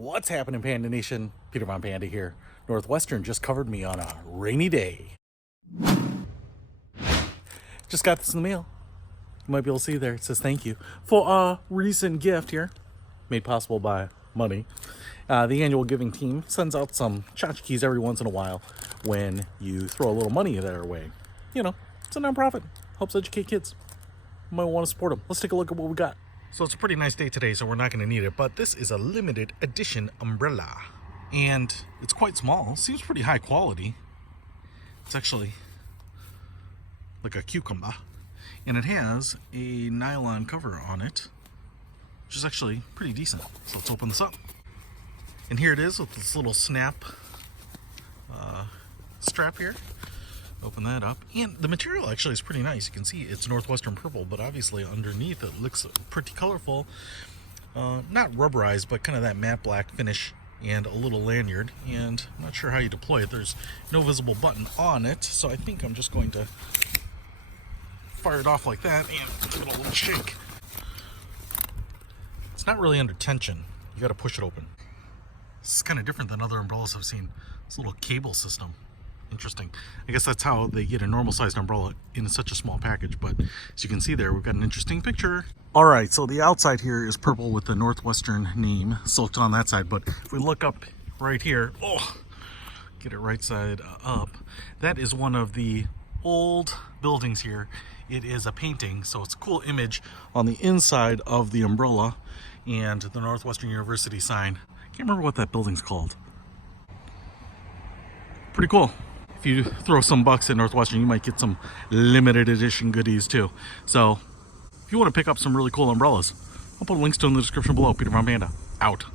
What's happening, Panda Nation? Peter Von Panda here. Northwestern just covered me on a rainy day. Just got this in the mail. You might be able to see there. It says thank you for a recent gift here, made possible by money. The annual giving team sends out some tchotchkes every once in a while when you throw a little money their way. You know, it's a nonprofit. Helps educate kids. You might want to support them. Let's take a look at what we got. So it's a pretty nice day today, so we're not going to need it, but this is a limited edition umbrella. And it's quite small. Seems pretty high quality. It's actually like a cucumber. And it has a nylon cover on it, which is actually pretty decent. So let's open this up. And here it is with this little snap strap here. Open that up. And the material actually is pretty nice. You can see it's Northwestern purple, but obviously underneath it looks pretty colorful. Not rubberized, but kind of that matte black finish and a little lanyard. And I'm not sure how you deploy it. There's no visible button on it, so I think I'm just going to fire it off like that and give it a little shake. It's not really under tension. You got to push it open. This is kind of different than other umbrellas I've seen. This little cable system. Interesting. I guess that's how they get a normal sized umbrella in such a small package, but as you can see there, we've got an interesting picture. All right, so the outside here is purple with the Northwestern name silked on that side, but if we look up right here, get it right side up, that is one of the old buildings here. It is a painting, so it's a cool image on the inside of the umbrella and the Northwestern University sign. Can't remember what that building's called. Pretty cool. If you throw some bucks at Northwestern, you might get some limited edition goodies too. So if you want to pick up some really cool umbrellas, I'll put links to them in the description below. Peter Von Panda, out.